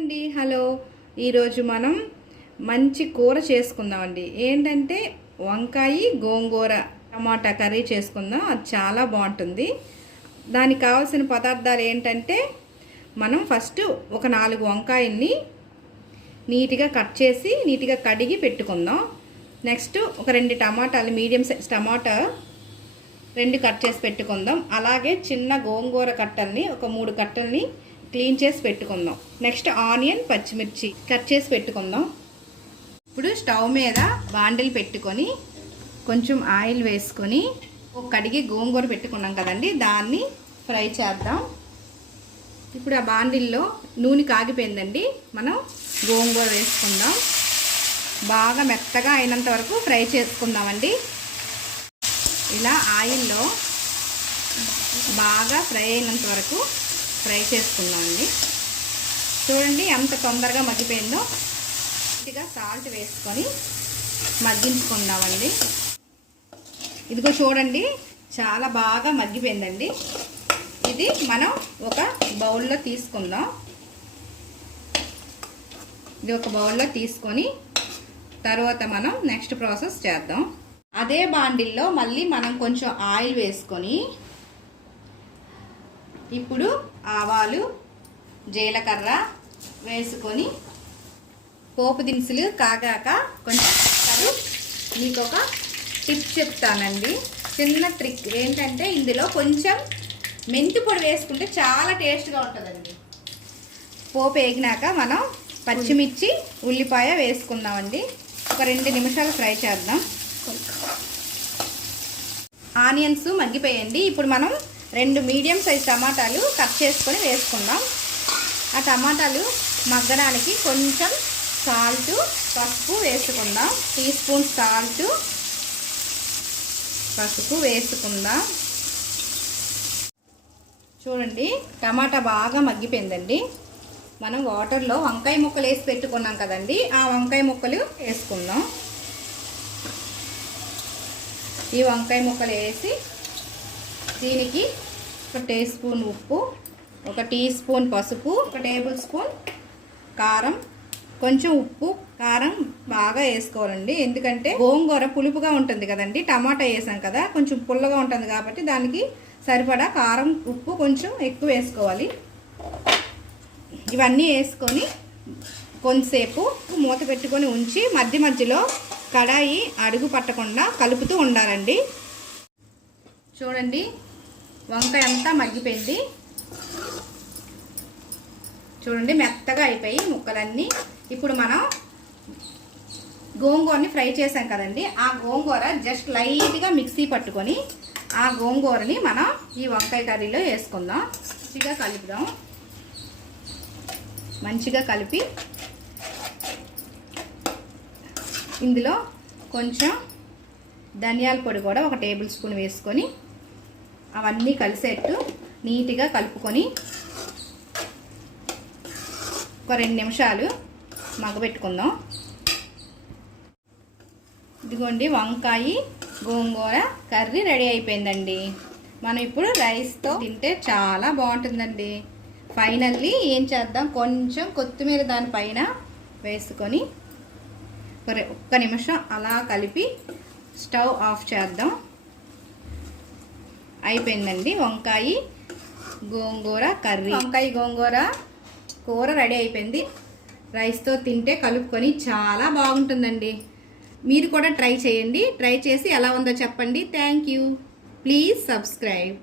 అండి, హలో. ఈరోజు మనం మంచి కూర చేసుకుందామండి. ఏంటంటే వంకాయ గోంగూర టమాటా కర్రీ చేసుకుందాం. అది చాలా బాగుంటుంది. దానికి కావాల్సిన పదార్థాలు ఏంటంటే మనం ఫస్ట్ ఒక 4 వంకాయల్ని నీట్గా కట్ చేసి నీట్గా కడిగి పెట్టుకుందాం. నెక్స్ట్ ఒక 2 టమాటాలు, మీడియం సైజ్ టమాటా 2 కట్ చేసి పెట్టుకుందాం. అలాగే చిన్న గోంగూర కట్టల్ని ఒక 3 కట్టల్ని క్లీన్ చేసి పెట్టుకుందాం. నెక్స్ట్ ఆనియన్, పచ్చిమిర్చి కట్ చేసి పెట్టుకుందాం. ఇప్పుడు స్టవ్ మీద బాండిల్ పెట్టుకొని కొంచెం ఆయిల్ వేసుకొని ఒక కడిగి గోంగూర పెట్టుకున్నాం కదండి, దాన్ని ఫ్రై చేద్దాం. ఇప్పుడు ఆ బాండిల్లో నూనె కాగిపోయిందండి, మనం గోంగూర వేసుకుందాం. బాగా మెత్తగా అయినంత వరకు ఫ్రై చేసుకుందామండి. ఇలా ఆయిల్లో బాగా ఫ్రై అయినంత వరకు ఫ్రై చేసుకుందామండి. చూడండి ఎంత తొందరగా మగ్గిపోయిందో. కొద్దిగా సాల్ట్ వేసుకొని మగ్గించుకుందామండి. ఇదిగో చూడండి, చాలా బాగా మగ్గిపోయిందండి. ఇది మనం ఒక బౌల్లో తీసుకుందాం. ఇది ఒక బౌల్లో తీసుకొని తర్వాత మనం నెక్స్ట్ ప్రాసెస్ చేద్దాం. అదే బాండిల్లో మళ్ళీ మనం కొంచెం ఆయిల్ వేసుకొని ఇప్పుడు ఆవాలు, జీలకర్ర వేసుకొని పోపు దినుసులు కాగాక కొంచెం మీకు ఒక టిప్ చెప్తానండి. చిన్న ట్రిక్ ఏంటంటే ఇందులో కొంచెం మెంతి పొడి వేసుకుంటే చాలా టేస్ట్గా ఉంటుందండి. పోపు వేగినాక మనం పచ్చిమిర్చి, ఉల్లిపాయ వేసుకుందామండి. ఒక 2 నిమిషాలు ఫ్రై చేద్దాం. ఆనియన్స్ మగ్గిపోయండి. ఇప్పుడు మనం 2 మీడియం సైజ్ టమాటాలు కట్ చేసుకొని వేసుకుందాం. ఆ టమాటాలు మగ్గడానికి కొంచెం సాల్ట్, పసుపు వేసుకుందాం. టీ స్పూన్ సాల్ట్, పసుపు వేసుకుందాం. చూడండి, టమాటా బాగా మగ్గిపోయిందండి. మనం వాటర్లో వంకాయ ముక్కలు వేసి పెట్టుకున్నాం కదండి, ఆ వంకాయ ముక్కలు వేసుకుందాం. ఈ వంకాయ ముక్కలు వేసి దీనికి ఒక టీ స్పూన్ ఉప్పు, ఒక టీ స్పూన్ పసుపు, ఒక టేబుల్ స్పూన్ కారం, కొంచెం ఉప్పు కారం బాగా వేసుకోవాలండి. ఎందుకంటే గోంగూర పులుపుగా ఉంటుంది కదండి, టమాటా వేసాం కదా, కొంచెం పుల్లగా ఉంటుంది కాబట్టి దానికి సరిపడా కారం, ఉప్పు కొంచెం ఎక్కువ వేసుకోవాలి. ఇవన్నీ వేసుకొని కొంతసేపు మూత పెట్టుకొని ఉంచి మధ్య మధ్యలో కడాయి అడుగు పట్టకుండా కలుపుతూ ఉండాలండి. చూడండి, వంకాయ అంతా మగ్గిపోయింది. చూడండి, మెత్తగా అయిపోయి ముక్కలన్నీ. ఇప్పుడు మనం గోంగూరని ఫ్రై చేసాం కదండి, ఆ గోంగూర జస్ట్ లైట్గా మిక్సీ పట్టుకొని ఆ గోంగూరని మనం ఈ వంకాయ కర్రీలో వేసుకుందాం. మంచిగా కలుపుదాం. మంచిగా కలిపి ఇందులో కొంచెం ధనియాల పొడి కూడా ఒక టేబుల్ స్పూన్ వేసుకొని అవన్నీ కలిసేట్టు నీట్గా కలుపుకొని ఒక 2 నిమిషాలు మగ్గబెట్టుకుందాం. ఇదిగోండి, వంకాయ గోంగూర కర్రీ రెడీ అయిపోయిందండి. మనం ఇప్పుడు రైస్తో తింటే చాలా బాగుంటుందండి. ఫైనల్లీ ఏం చేద్దాం, కొంచెం కొత్తిమీర దానిపైన వేసుకొని ఒక్క నిమిషం అలా కలిపి స్టవ్ ఆఫ్ చేద్దాం. అయిపోయిందండి వంకాయ గోంగూర కర్రీ. వంకాయ గోంగూర కూర రెడీ అయిపోయింది. రైస్తో తింటే కలుపుకొని చాలా బాగుంటుందండి. మీరు కూడా ట్రై చేయండి. ట్రై చేసి ఎలా ఉందో చెప్పండి. Thank you. Please subscribe.